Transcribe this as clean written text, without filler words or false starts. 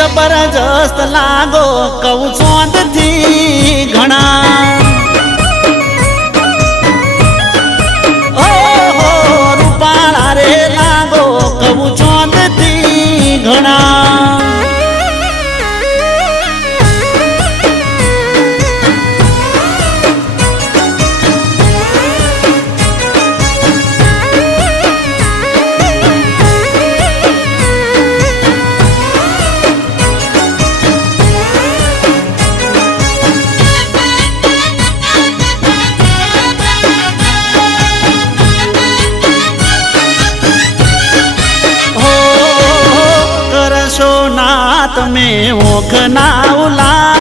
જબરજસ્ત લાગો કઉ ચોંદ થી ઘણા ઓહો રૂપાળા રે લાગો કઉ ચોંદ થી ઘણા તમે ઓખ ના